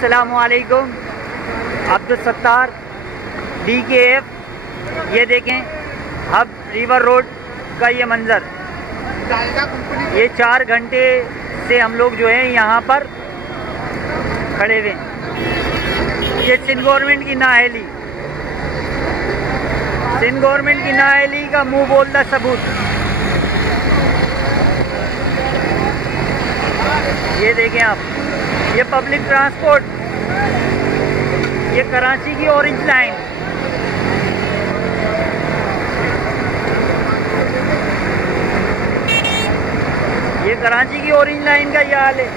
अस्सलामुअलैकुम, अब्दुल सत्तार DKF। ये देखें हब रिवर रोड का ये मंज़र। ये 4 घंटे से हम लोग जो है यहाँ पर खड़े हुए। ये सिंध गवर्नमेंट की नाअहली, सिंध गवर्नमेंट की नाअहली का मुंह बोलता सबूत। ये देखें आप, ये पब्लिक ट्रांसपोर्ट, ये कराची की ऑरेंज लाइन। ये कराची की ऑरेंज लाइन का ये हाल है।